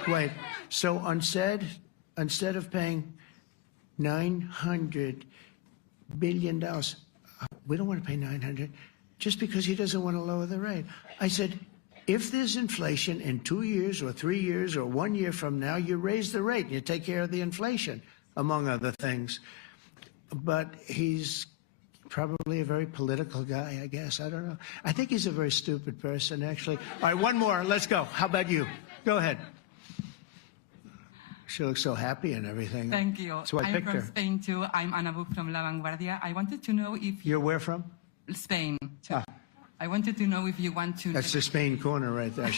Wait, so instead of paying $900 billion, we don't want to pay 900 just because he doesn't want to lower the rate. I said, if there's inflation in 2 years or 3 years or 1 year from now, you raise the rate and you take care of the inflation, among other things. But he's probably a very political guy, I guess. I don't know. I think he's a very stupid person, actually. All right, one more. Let's go. How about you? Go ahead. She looks so happy and everything. Thank you. That's why I I'm picked from her. Spain too. I'm Anabu from La Vanguardia. I wanted to know if You're where from? Spain too. I wanted to know if you want to. That's the Spain corner right there.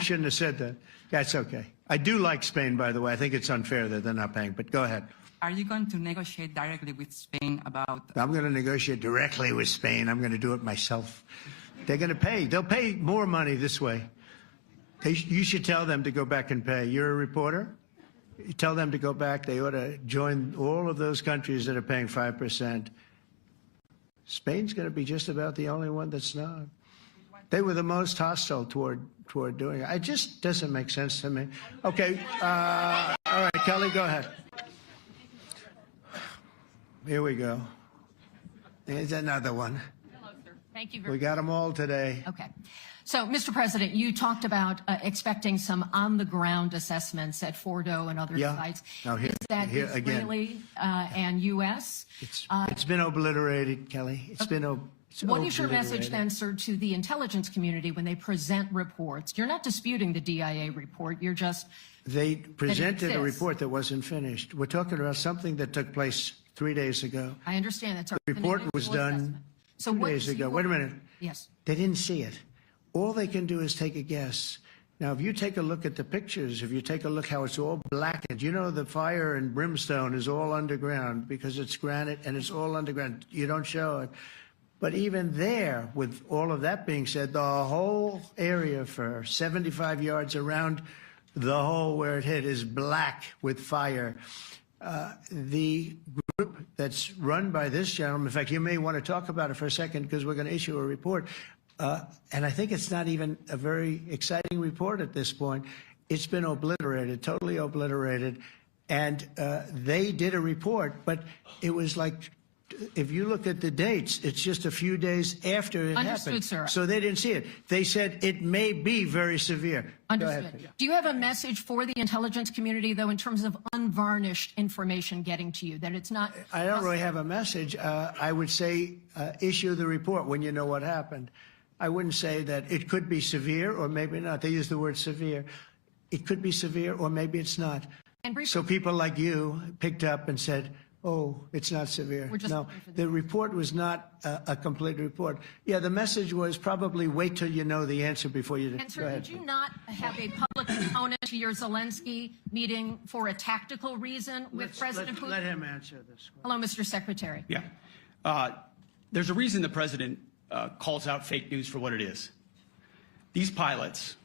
Shouldn't have said that. That's okay. I do like Spain, by the way. I think it's unfair that they're not paying, but go ahead. Are you going to negotiate directly with Spain about? I'm going to negotiate directly with Spain. I'm going to do it myself. They're going to pay. They'll pay more money this way. You should tell them to go back and pay. You're a reporter? You tell them to go back. They ought to join all of those countries that are paying 5%. Spain's going to be just about the only one that's not. They were the most hostile toward doing it. It just doesn't make sense to me. Okay. All right, Kelly, go ahead. Here we go. There's another one. Hello, sir. Thank you We got them all today. Okay. So, Mr. President, you talked about expecting some on-the-ground assessments at Fordo and other sites. Now Is that Israeli and U.S.? It's been obliterated, Kelly. What is your message then, sir, to the intelligence community when they present reports? You're not disputing the DIA report. You're just... They presented a report that wasn't finished. We're talking about something that took place 3 days ago. I understand that. The report was done 2 days ago. Wait a minute. Yes. They didn't see it. All they can do is take a guess. Now, if you take a look at the pictures, if you take a look how it's all blackened, you know the fire and brimstone is all underground because it's granite and it's all underground. You don't show it. But even there, with all of that being said, the whole area for 75 yards around the hole where it hit is black with fire. The group that's run by this gentleman, in fact, you may want to talk about it for a second because we're going to issue a report. And I think it's not even a very exciting report at this point. It's been obliterated, totally obliterated. And they did a report, but it was like, if you look at the dates, it's just a few days after it happened. Sir. So they didn't see it. They said it may be very severe. Understood. Go ahead. Do you have a message for the intelligence community, though, in terms of unvarnished information getting to you, that it's not... I don't really have a message. I would say issue the report when you know what happened. I wouldn't say that it could be severe or maybe not. They use the word severe. It could be severe or maybe it's not. So people like you picked up and said, oh, it's not severe. No, the report was not a complete report. Yeah, the message was probably wait till you know the answer before you... And sir, did you not have a public component to your Zelensky meeting for a tactical reason with President Putin? Let him answer this question. Hello, Mr. Secretary. Yeah. There's a reason the president calls out fake news for what it is. These pilots,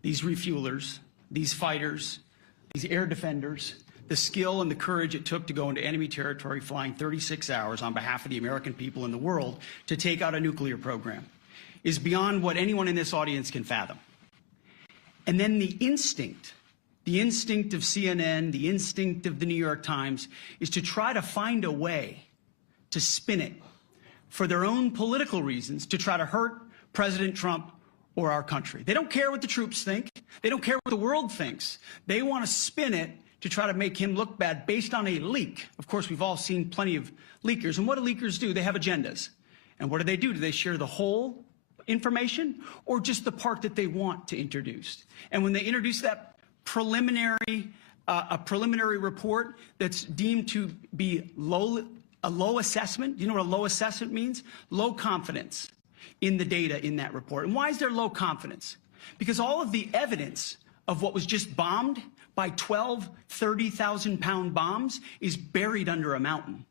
these refuelers, these fighters, these air defenders, the skill and the courage it took to go into enemy territory flying 36 hours on behalf of the American people and the world to take out a nuclear program is beyond what anyone in this audience can fathom. And then the instinct of CNN, the instinct of the New York Times is to try to find a way to spin it for their own political reasons to try to hurt President Trump or our country. They don't care what the troops think. They don't care what the world thinks. They want to spin it to try to make him look bad based on a leak. Of course, we've all seen plenty of leakers. And what do leakers do? They have agendas. And what do? Do they share the whole information or just the part that they want to introduce? And when they introduce that preliminary report that's deemed to be a low assessment, you know what a low assessment means? Low confidence in the data in that report. And why is there low confidence? Because all of the evidence of what was just bombed by 12 30,000-pound bombs is buried under a mountain,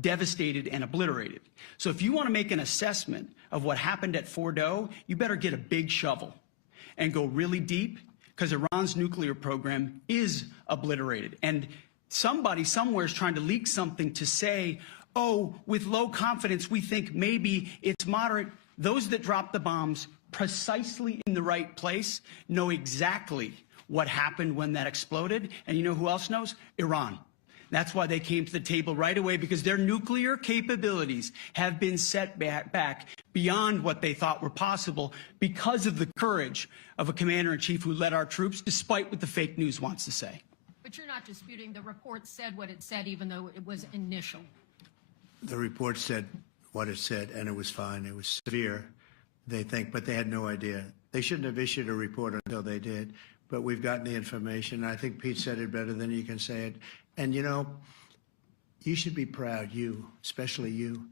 devastated and obliterated. So if you want to make an assessment of what happened at Fordo, you better get a big shovel and go really deep because Iran's nuclear program is obliterated. And somebody somewhere is trying to leak something to say, oh, with low confidence, we think maybe it's moderate. Those that dropped the bombs precisely in the right place know exactly what happened when that exploded. And you know who else knows? Iran. That's why they came to the table right away, because their nuclear capabilities have been set back beyond what they thought were possible because of the courage of a commander-in-chief who led our troops, despite what the fake news wants to say. But you're not disputing the report said what it said, even though it was initial. The report said what it said, and it was fine. It was severe, they think, but they had no idea. They shouldn't have issued a report until they did. But we've gotten the information. I think Pete said it better than you can say it. And, you know, you should be proud, you, especially you,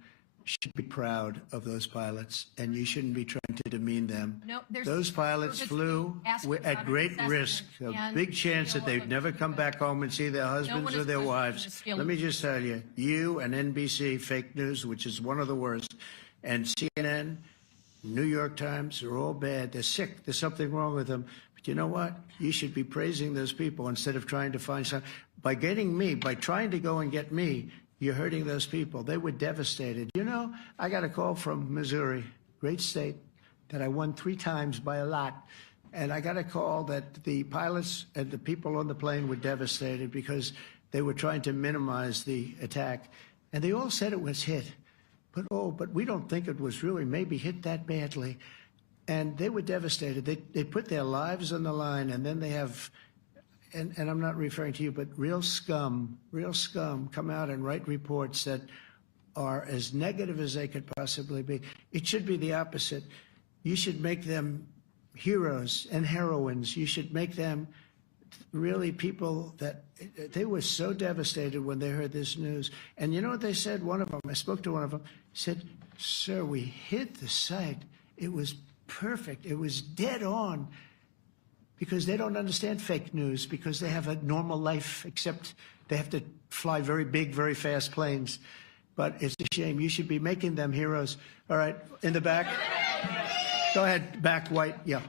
should be proud of those pilots, and you shouldn't be trying to demean them. No, those pilots flew at great risk, a big chance that they'd never come back home and see their husbands or their wives. Let me just tell you, you and NBC, fake news, which is one of the worst, and CNN, New York Times, are all bad. They're sick. There's something wrong with them. But you know what? You should be praising those people instead of trying to find some. By getting me, by trying to go and get me, you're hurting those people. They were devastated. You know, I got a call from Missouri, great state, that I won 3 times by a lot. And I got a call that the pilots and the people on the plane were devastated because they were trying to minimize the attack. And they all said it was hit. But we don't think it was really maybe hit that badly. and they were devastated. They put their lives on the line, and then they have, and I'm not referring to you, but real scum come out and write reports that are as negative as they could possibly be. It should be the opposite. You should make them heroes and heroines. You should make them really people that they were so devastated when they heard this news. And you know what they said? One of them, I spoke to one of them, said, "Sir, we hit the site. It was perfect. It was dead on." Because they don't understand fake news, because they have a normal life, except they have to fly very big, very fast planes. But it's a shame. You should be making them heroes. All right, in the back. Go ahead, back, white, yeah.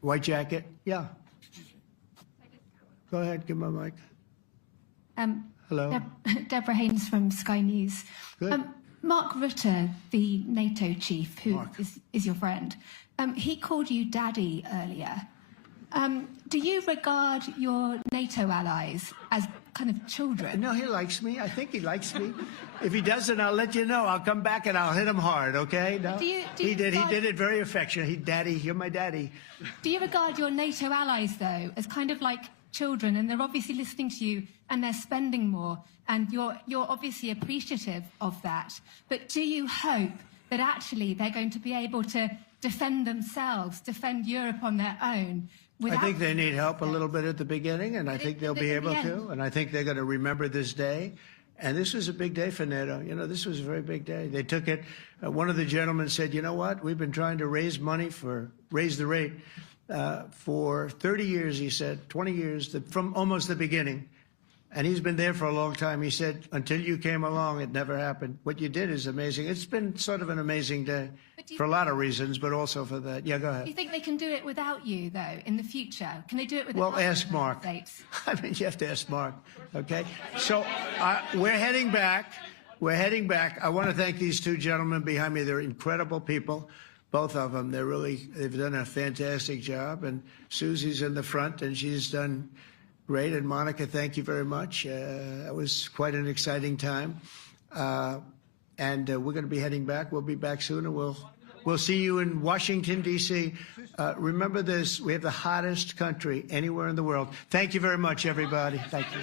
White jacket, yeah. Go ahead, give my mic. Hello. Deborah Haynes from Sky News. Good. Mark Rutte, the NATO chief, who is your friend, he called you daddy earlier. Do you regard your NATO allies as kind of children? No, he likes me. I think he likes me. If he doesn't, I'll let you know. I'll come back and I'll hit him hard, okay? No? He did it very affectionately. Daddy, you're my daddy. Do you regard your NATO allies, though, as kind of like children, and they're obviously listening to you and they're spending more, and you're obviously appreciative of that, but do you hope that actually they're going to be able to defend themselves, defend Europe on their own? I think they need help a little bit at the beginning, and I think they'll be able to, and I think they're going to remember this day. And this was a big day for NATO. You know, this was a very big day. They took it. One of the gentlemen said, "You know what? We've been trying to raise money raise the rate for 30 years," he said, 20 years, from almost the beginning. And he's been there for a long time. He said, "Until you came along, it never happened. What you did is amazing." It's been sort of an amazing day for a lot of reasons, but also for that. Yeah, go ahead. Do you think they can do it without you, though, in the future? Can they do it without Well, ask Mark. I mean, you have to ask Mark, okay? So we're heading back. We're heading back. I want to thank these two gentlemen behind me. They're incredible people, both of them. They've done a fantastic job. And Susie's in the front, and she's done great. And Monica, thank you very much. It was quite an exciting time. And we're going to be heading back. We'll be back soon, and we'll see you in Washington, D.C. Remember this, we have the hottest country anywhere in the world. Thank you very much, everybody. Thank you.